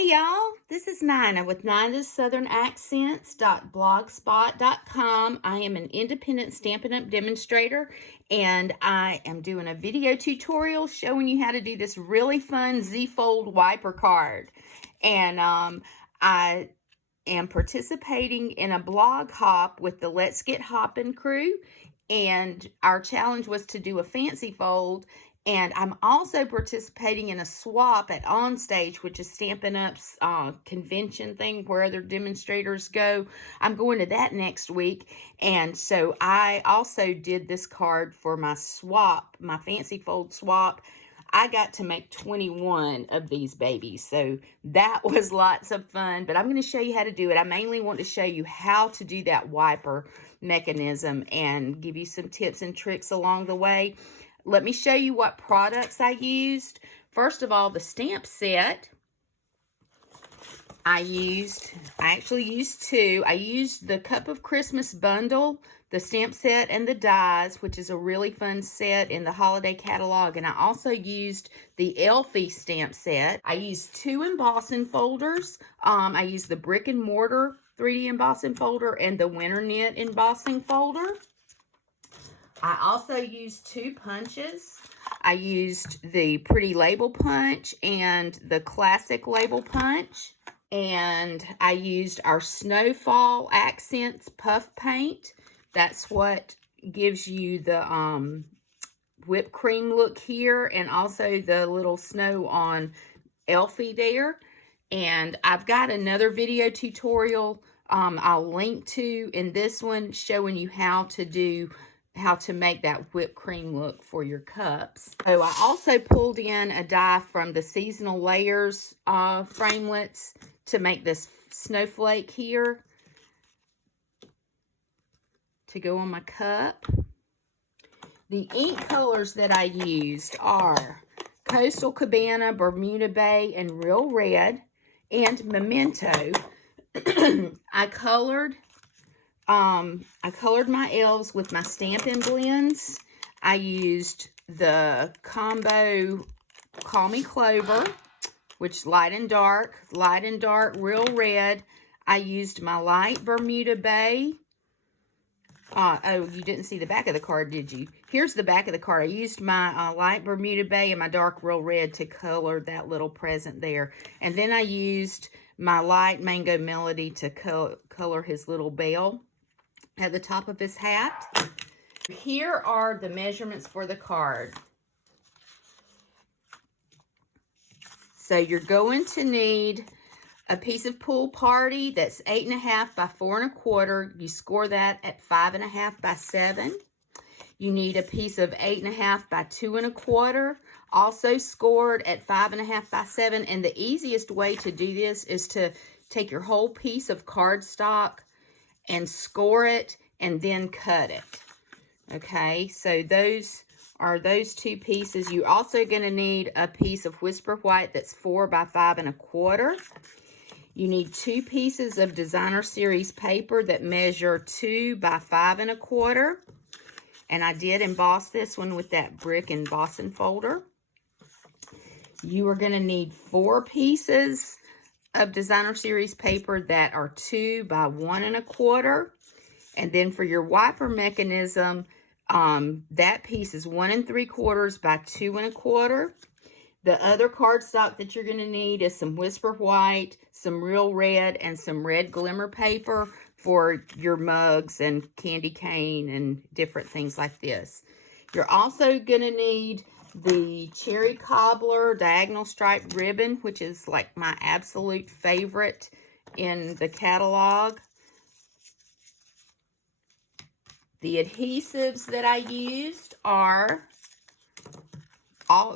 Hey y'all, this is Nina with ninasouthern.accents.blogspot.com. I am an independent Stampin' Up! Demonstrator, and I am doing a video tutorial showing you how to do this really fun Z-fold wiper card. And I am participating in a blog hop with the Let's Get Hoppin' crew, and our challenge was to do a fancy fold. And I'm also participating in a swap at Onstage, which is Stampin' Up's convention thing where other demonstrators go. I'm going to that next week. And so I also did this card for my swap, my fancy fold swap. I got to make 21 of these babies. So that was lots of fun. But I'm going to show you how to do it. I mainly want to show you how to do that wiper mechanism and give you some tips and tricks along the way. Let me show you what products I used. First of all, the stamp set. I actually used two. I used the Cup of Christmas bundle, the stamp set, and the dies, which is a really fun set in the holiday catalog. And I also used the Elfie stamp set. I used two embossing folders. I used the Brick and Mortar 3D embossing folder and the Winter Knit embossing folder. I also used two punches. I used the Pretty Label Punch and the Classic Label Punch. And I used our Snowfall Accents Puff Paint. That's what gives you the whipped cream look here, and also the little snow on Elfie there. And I've got another video tutorial I'll link to in this one showing you how to make that whipped cream look for your cups. So I also pulled in a die from the Seasonal Layers framelits to make this snowflake here to go on my cup. The ink colors that I used are Coastal Cabana, Bermuda Bay, and Real Red, and Memento. I colored my elves with my Stampin' Blends. I used the combo Call Me Clover, which light and dark, real red. I used my light Bermuda Bay. Oh, you didn't see the back of the card, did you? Here's the back of the card. I used my light Bermuda Bay and my dark real red to color that little present there. And then I used my light Mango Melody to color his little bell at the top of his hat. Here are the measurements for the card. So you're going to need a piece of Pool Party that's 8.5 by 4.25. You score that at 5.5 by 7. You need a piece of 8.5 by 2.25, also scored at 5.5 by 7. And the easiest way to do this is to take your whole piece of cardstock and score it and then cut it. Okay, so those are those two pieces. You're also going to need a piece of Whisper White that's 4 by 5.25. You need two pieces of Designer Series paper that measure 2 by 5.25. And I did emboss this one with that brick embossing folder. You are going to need 4 pieces of Designer Series paper that are 2 by 1.25. And then for your wiper mechanism, that piece is 1 3/4 by 2.25. The other cardstock that you're going to need is some Whisper White, some Real Red, and some red glimmer paper for your mugs and candy cane and different things like this. You're also going to need the Cherry Cobbler diagonal striped ribbon, which is like my absolute favorite in the catalog. The adhesives that I used are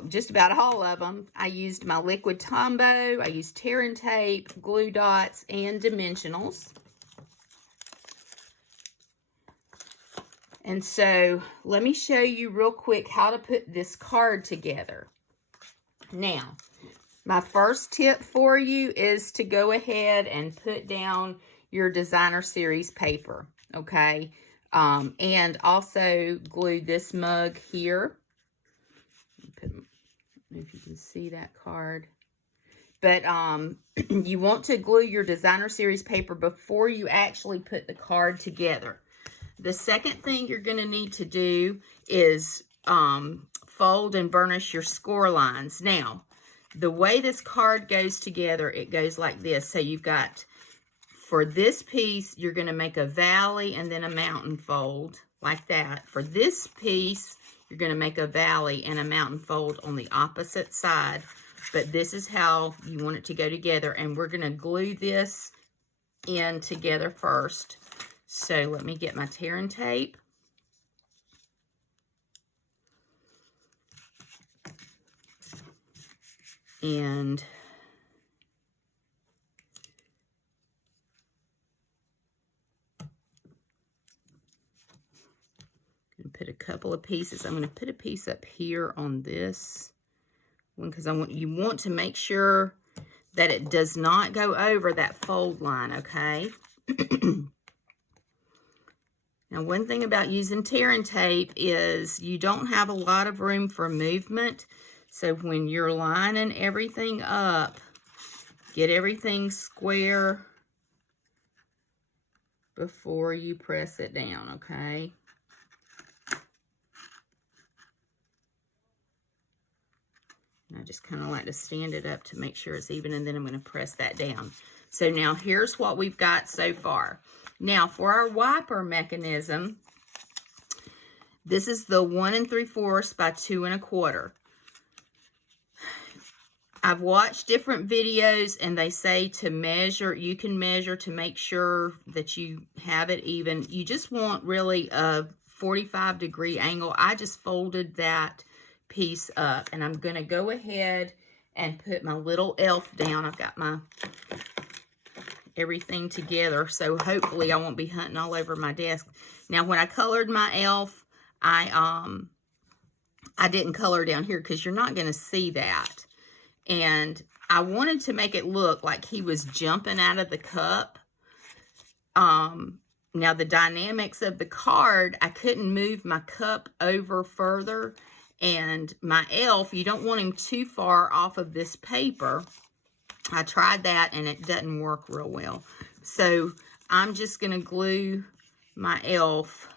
just about all of them. I used my Liquid Tombow, I used tear and tape, glue dots, and dimensionals. And so let me show you real quick how to put this card together. Now, my first tip for you is to go ahead and put down your Designer Series paper, okay? And also glue this mug here. If you can see that card. But you want to glue your designer series paper before you actually put the card together. The second thing you're going to need to do is fold and burnish your score lines. Now, the way this card goes together, it goes like this. So you've got, for this piece, you're going to make a valley and then a mountain fold like that. For this piece, you're going to make a valley and a mountain fold on the opposite side. But this is how you want it to go together. And we're going to glue this in together first. So let me get my tear and tape. And I'm going to put a couple of pieces. I'm going to put a piece up here on this one because you want to make sure that it does not go over that fold line, okay? Now, one thing about using tear and tape is you don't have a lot of room for movement. So when you're lining everything up, get everything square before you press it down, okay? And I just kind of like to stand it up to make sure it's even, and then I'm going to press that down. So now here's what we've got so far. Now for our wiper mechanism, this is the 1 3/4 by 2 1/4. I've watched different videos and they say to measure, you can measure to make sure that you have it even. You just want really a 45-degree angle. I just folded that piece up and I'm going to go ahead and put my little elf down. I've got my everything together, so hopefully I won't be hunting all over my desk. Now when I colored my elf, I didn't color down here because you're not going to see that. And I wanted to make it look like he was jumping out of the cup. Now the dynamics of the card, I couldn't move my cup over further. And my elf, you don't want him too far off of this paper. I tried that and it doesn't work real well. So I'm just going to glue my elf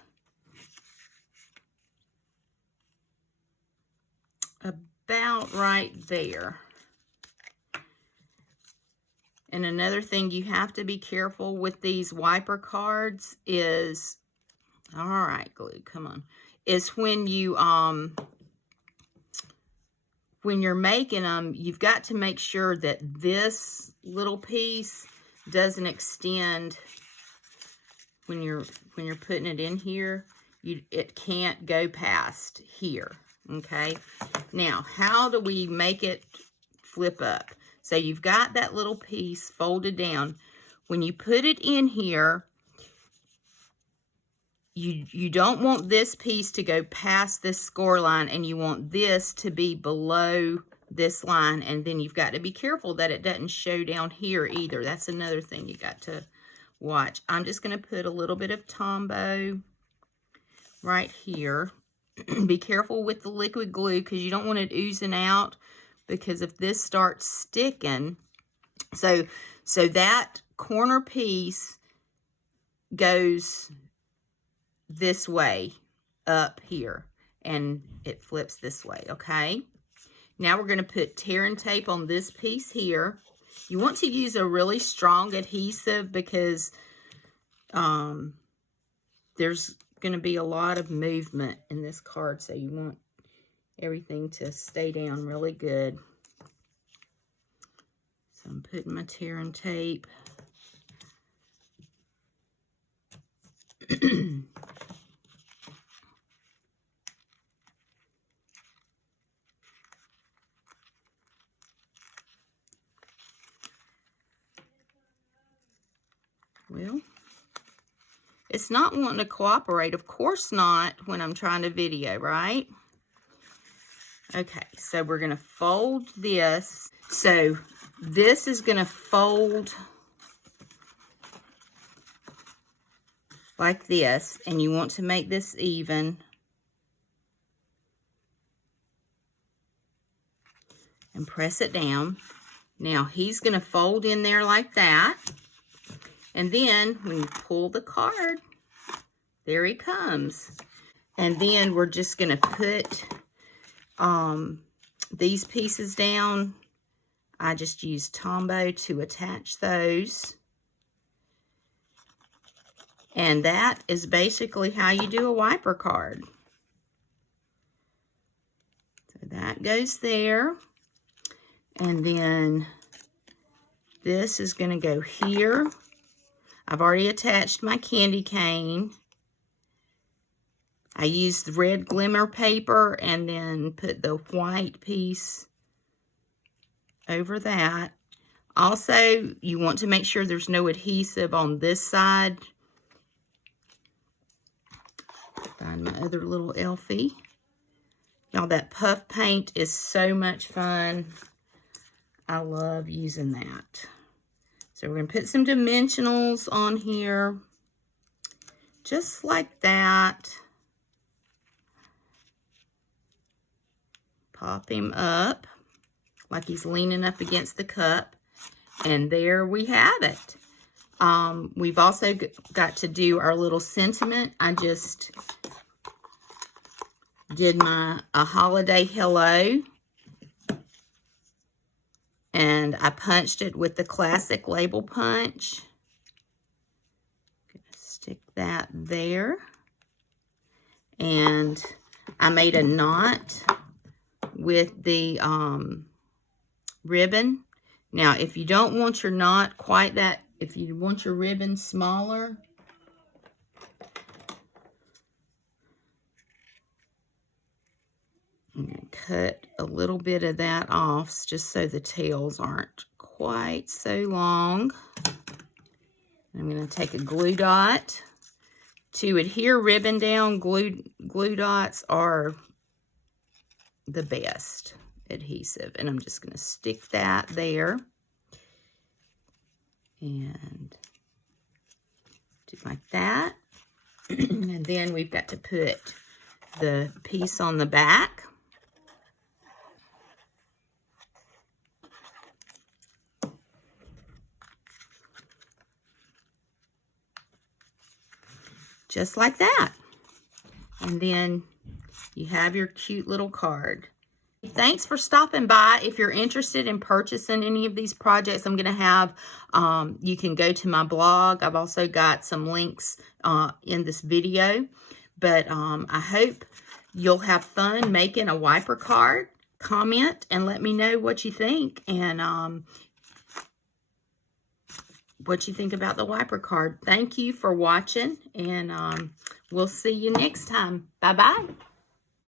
about right there. And another thing you have to be careful with these wiper cards is, all right, glue, come on, is when you, when you're making them, you've got to make sure that this little piece doesn't extend when you're putting it in here. It can't go past here, okay? Now, how do we make it flip up? So you've got that little piece folded down. When you put it in here, you don't want this piece to go past this score line, and you want this to be below this line. And then you've got to be careful that it doesn't show down here either. That's another thing you got to watch. I'm just going to put a little bit of Tombow right here. Be careful with the liquid glue because you don't want it oozing out, because if this starts sticking, so that corner piece goes this way up here and it flips this way, okay? Now we're going to put tear and tape on this piece here. You want to use a really strong adhesive because there's going to be a lot of movement in this card, so you want everything to stay down really good. So I'm putting my tear and tape. Well, it's not wanting to cooperate. Of course not when I'm trying to video, right? Okay, so we're going to fold this. So this is going to fold like this, and you want to make this even. And press it down. Now he's going to fold in there like that. And then when you pull the card, there he comes. And then we're just going to put these pieces down. I just used Tombow to attach those. And that is basically how you do a wiper card. So that goes there. And then this is going to go here. I've already attached my candy cane. I used the red glimmer paper and then put the white piece over that. Also, you want to make sure there's no adhesive on this side. Find my other little Elfie. Now that puff paint is so much fun. I love using that. So we're going to put some dimensionals on here. Just like that. Pop him up like he's leaning up against the cup. And there we have it. We've also got to do our little sentiment. I just did a holiday hello. And I punched it with the classic label punch. Gonna stick that there. And I made a knot with the ribbon. Now, if you don't want your knot quite that, if you want your ribbon smaller, I'm going to cut a little bit of that off just so the tails aren't quite so long. I'm going to take a glue dot. To adhere ribbon down, glue dots are the best adhesive. And I'm just going to stick that there. And do like that. And then we've got to put the piece on the back. Just like that. And then you have your cute little card. Thanks for stopping by. If you're interested in purchasing any of these projects, I'm going to have, you can go to my blog. I've also got some links in this video. But I hope you'll have fun making a wiper card. Comment and let me know what you think. And what you think about the wiper card. Thank you for watching, and we'll see you next time. Bye-bye.